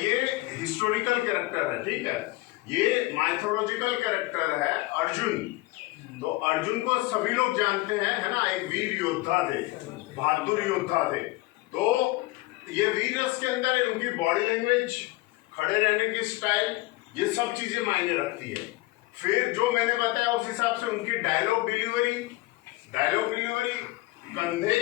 ये historical character है, ठीक है, ये माइथोलॉजिकल कैरेक्टर है अर्जुन। तो अर्जुन को सभी लोग जानते हैं, है ना, एक वीर योद्धा थे, बहादुर योद्धा थे। तो ये वीर रस के अंदर उनकी बॉडी लैंग्वेज, खड़े रहने की स्टाइल, ये सब चीजें मायने रखती है। फिर जो मैंने बताया उस हिसाब से उनकी डायलॉग डिलीवरी, कंधे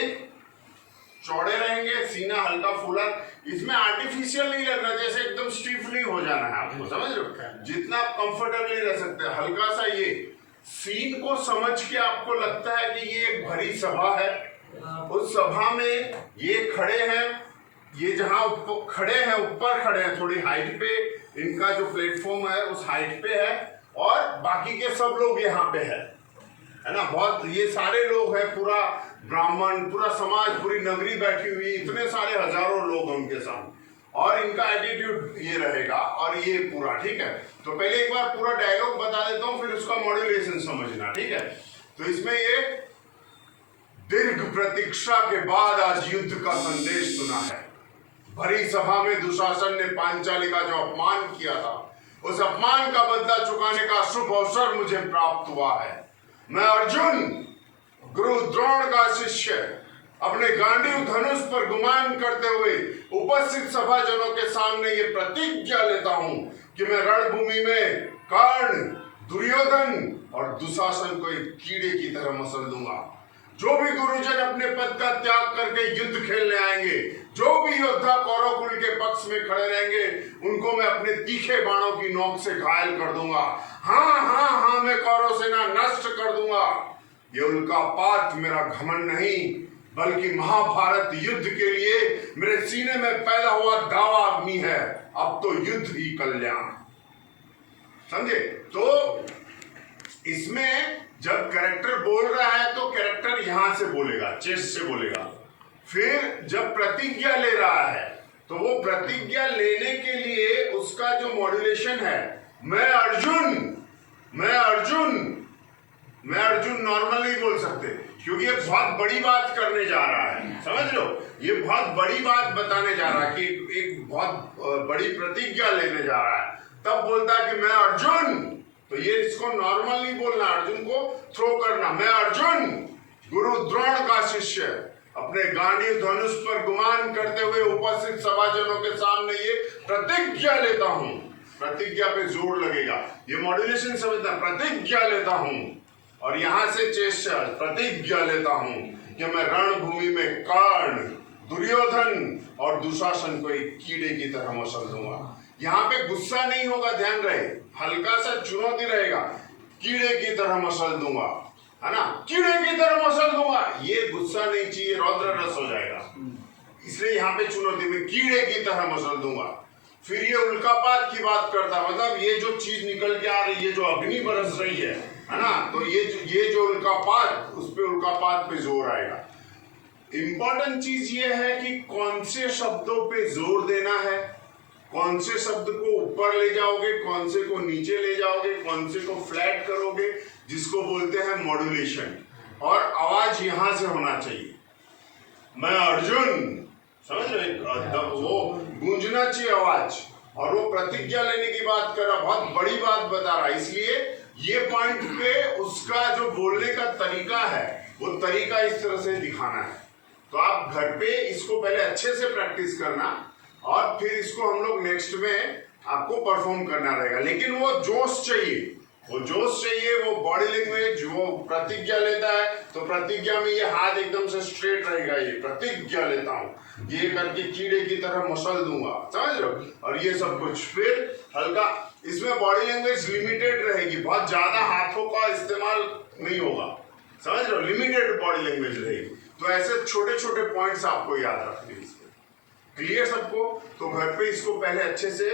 चौड़े रहेंगे, सीना हल्का फूला, इसमें आर्टिफिशियल नहीं लग रहा, जैसे एकदम स्टीफली हो जाना है आपको, समझ रहे हो, जितना कंफर्टेबली रह सकते हैं। हल्का सा ये सीन को समझ के आपको लगता है कि ये एक भरी सभा है, उस सभा में ये खड़े हैं, ये जहां खड़े हैं, ऊपर खड़े हैं, थोड़ी हाइट पे, इनका जो प्लेटफॉर्म है उस हाइट पे है, और बाकी के सब लोग यहाँ पे है ना, बहुत ये सारे लोग हैं, पूरा ब्राह्मण, पूरा समाज, पूरी नगरी बैठी हुई, इतने सारे हजारों लोग हैं उनके सामने, और इनका एटीट्यूड ये रहेगा, और ये पूरा, ठीक है। तो पहले एक बार पूरा डायलॉग बता देता हूं, फिर उसका मॉड्यूलेशन समझना, ठीक है। तो इसमें ये दीर्घ प्रतीक्षा के बाद आज युद्ध का संदेश सुना है। भरी सभा में दुशासन ने पांचाली का जो अपमान किया था, उस अपमान का बदला चुकाने का शुभ अवसर मुझे प्राप्त हुआ है। मैं अर्जुन, गुरु द्रोण का शिष्य, अपने गांडीव धनुष पर गुमान करते हुए उपस्थित सभाजनों के सामने ये प्रतिज्ञा लेता हूं कि मैं रणभूमि में कर्ण, दुर्योधन और दुशासन को एक कीड़े की तरह मसल दूंगा। जो भी गुरुजन अपने पद का त्याग करके युद्ध खेलने आएंगे, जो भी योद्धा कौरव कुल के पक्ष में खड़े रहेंगे, उनको मैं अपने तीखे बाणों की नोक से घायल कर दूंगा। हाँ, मैं कौरव सेना नष्ट कर दूंगा। ये उल्कापात मेरा घमंड नहीं, बल्कि महाभारत युद्ध के लिए मेरे सीने में पैदा हुआ दावा अग्नि है। अब तो युद्ध ही कल्याण, समझे। तो इसमें जब कैरेक्टर बोल रहा है तो कैरेक्टर यहां से बोलेगा, चेस्ट से बोलेगा। फिर जब प्रतिज्ञा ले रहा है तो वो प्रतिज्ञा लेने के लिए उसका जो मॉड्यूलेशन है, मैं अर्जुन नॉर्मल नहीं बोल सकते, क्योंकि ये बहुत बड़ी बात करने जा रहा है, समझ लो, ये बहुत बड़ी बात बताने जा रहा है कि एक बहुत बड़ी प्रतिज्ञा लेने जा रहा है। तब बोलता है कि मैं अर्जुन, तो ये इसको नॉर्मल नहीं बोलना, अर्जुन को थ्रो करना। मैं अर्जुन, गुरु द्रोण का शिष्य, अपने गांडीव धनुष पर गुमान करते हुए उपस्थित सभाजनों के सामने ये प्रतिज्ञा लेता हूं। प्रतिज्ञा पे जोर लगेगा, ये मॉड्यूलेशन समझना। प्रतिज्ञा लेता हूं, और यहां से चेष्ट, प्रतिज्ञा लेता हूं कि मैं रणभूमि में कर्ण, दुर्योधन और दुशासन को एक कीड़े की तरह मसल दूंगा। यहाँ पे गुस्सा नहीं होगा, ध्यान रहे, हल्का सा चुनौती रहेगा। कीड़े की तरह मसल दूंगा, है ना, कीड़े की तरह मसल दूंगा, ये गुस्सा नहीं चाहिए, रौद्र रस हो जाएगा, इसलिए यहाँ पे चुनौती में कीड़े की तरह मसल दूंगा। फिर ये उल्कापात की बात करता, मतलब ये जो चीज निकल के आ रही है, जो अग्नि बरस रही है ना, तो ये जो उल्कापात, उस पे उल्कापात पे जोर आएगा। इंपॉर्टेंट चीज ये है कि कौन से शब्दों पे जोर देना है, कौन से शब्द को ऊपर ले जाओगे, कौन से को नीचे ले जाओगे, कौन से को फ्लैट करोगे, जिसको बोलते हैं मॉड्यूलेशन। और आवाज यहां से होना चाहिए, मैं अर्जुन, समझ रहे, वो गूंजना चाहिए आवाज। और वो प्रतिज्ञा लेने की बात कर रहा, बहुत बड़ी बात बता रहा, इसलिए ये पॉइंट पे उसका जो बोलने का तरीका है, वो तरीका इस तरह से दिखाना है। तो आप घर पे इसको पहले अच्छे से प्रैक्टिस करना, और फिर इसको हम लोग नेक्स्ट में आपको परफॉर्म करना रहेगा। लेकिन वो जोश चाहिए, वो बॉडी लैंग्वेज, वो प्रतिज्ञा लेता है तो प्रतिज्ञा में ये हाथ एकदम से स्ट्रेट रहेगा, ये प्रतिज्ञा लेता हूं, ये करके कीड़े की तरह मसल दूंगा, समझ लो, और ये सब कुछ। फिर हल्का इसमें बॉडी लैंग्वेज लिमिटेड रहेगी, बहुत ज्यादा हाथों का इस्तेमाल नहीं होगा, समझ लो, लिमिटेड बॉडी लैंग्वेज रहेगी। तो ऐसे छोटे छोटे पॉइंट्स आपको याद रखने हैं। क्लियर सबको? तो घर पे इसको पहले अच्छे से